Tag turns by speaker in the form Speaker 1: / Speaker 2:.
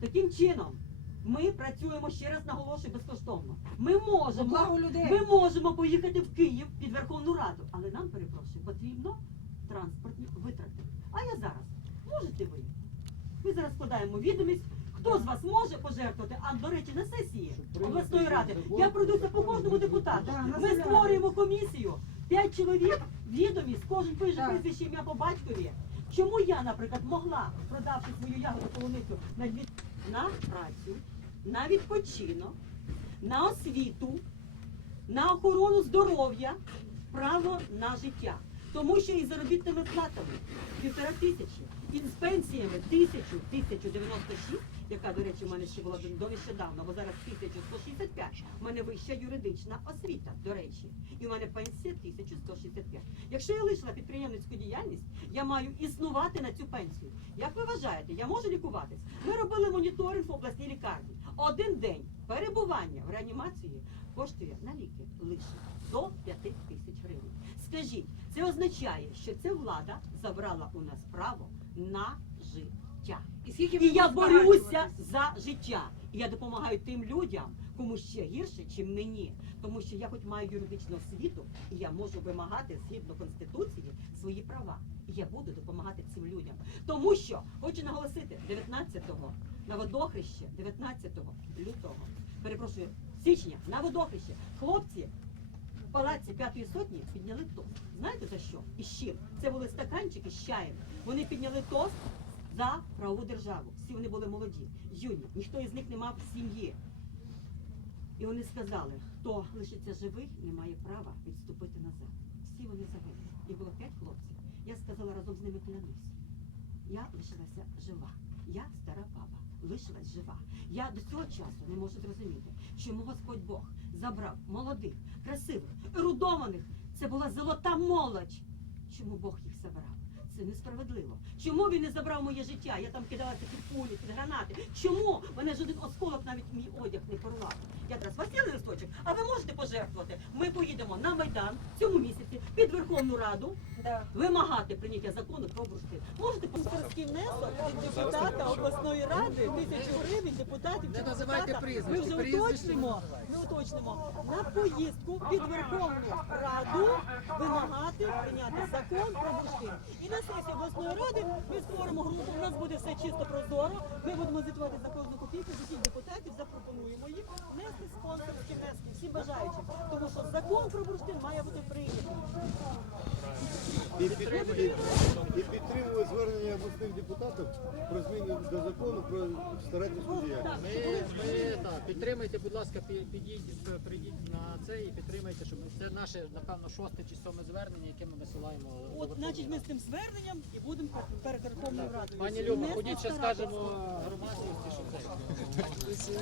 Speaker 1: Таким чином, ми працюємо ще раз наголошую безкоштовно. Ми можемо,
Speaker 2: людей.
Speaker 1: ми можемо поїхати в Київ під Верховну Раду, але нам перепрошую, потрібно транспортні витрати. А я зараз можете ви? Ми зараз складаємо відомість. Хто з вас може пожертвувати? А до речі, на сесії обласної ради я пройдуся по кожному депутату. Ми створюємо комісію. П'ять чоловік, відомість, кожен пише прізвище ім'я по батькові. Чому я, наприклад, могла, продавши свою ягоду полуницю на дві на працю, на відпочинок, на освіту, на охорону здоров'я, право на життя. Тому що із заробітними платами півтора тисячі, і з пенсіями тисячу, тисячу дев'яносто шість, яка, до речі, в мене ще була до нещодавно, бо зараз 1165. У мене вища юридична освіта, до речі. І в мене пенсія 1165. Якщо я лишила підприємницьку діяльність, я маю існувати на цю пенсію. Як ви вважаєте, я можу лікуватись? Ми робили моніторинг в обласній лікарні. Один день перебування в реанімації коштує на ліки лише до 5 тисяч гривень. Скажіть, це означає, що ця влада забрала у нас право на життя.
Speaker 2: І скільки
Speaker 1: І я борюся за життя. І я допомагаю тим людям, кому ще гірше, чим мені. Тому що я хоч маю юридичну освіту, і я можу вимагати згідно конституції свої права. І я буду допомагати цим людям. Тому що хочу наголосити 19-го на водохреще, 19 лютого, перепрошую, січня на водохреще. Хлопці палаці п'ятої сотні підняли тост. Знаєте за що? І з чим? Це були стаканчики з чаєм. Вони підняли тост за правову державу. Всі вони були молоді, юні, ніхто із них не мав сім'ї. І вони сказали, хто лишиться живий, не має права відступити назад. Всі вони загинули. Їх було п'ять хлопців. Я сказала разом з ними клянусь. Я лишилася жива. Я стара баба, лишилась жива. Я до цього часу не можу зрозуміти, чому Господь Бог забрав молодих, красивих, ерудованих. Це була золота молодь. Чому Бог їх забрав? Це несправедливо. Чому він не забрав моє життя? Я там кидалася під пулі, під гранати. Чому мене жоден осколок навіть мій одяг не порвав? Я зараз вас є листочок, а ви можете пожертвувати? Ми поїдемо на майдан в цьому місяці під Верховну Раду. Вимагати прийняття закону про бурштин. Можете спонсорський внесок депутата обласної ради, тисячу гривень депутатів. Чи депутата. Ми вже уточнимо, ми уточнимо на поїздку під Верховну Раду вимагати прийняти закон про бурштин. І на сесії обласної ради ми створимо групу. У нас буде все чисто прозоро. Ми будемо звітувати за кожну копійку з усіх депутатів, запропонуємо їм внести спонсорські внески всім бажаючим. Тому що закон про бурштин має бути прийнятий.
Speaker 3: І підтримую, і підтримую звернення обласних депутатів про зміни до закону про старательську діяльність.
Speaker 4: Ми, ми так, підтримайте, будь ласка, підійдіть, прийдіть на це і підтримайте, щоб це наше, напевно, шосте чи сьоме звернення, яке ми висилаємо. до
Speaker 1: От,
Speaker 4: Верховної
Speaker 1: значить, ми з
Speaker 4: Ради.
Speaker 1: тим зверненням і будемо перед Верховною Радою.
Speaker 4: Пані Люба,
Speaker 1: Внести
Speaker 4: ходіть ще скажемо громадськості, що це.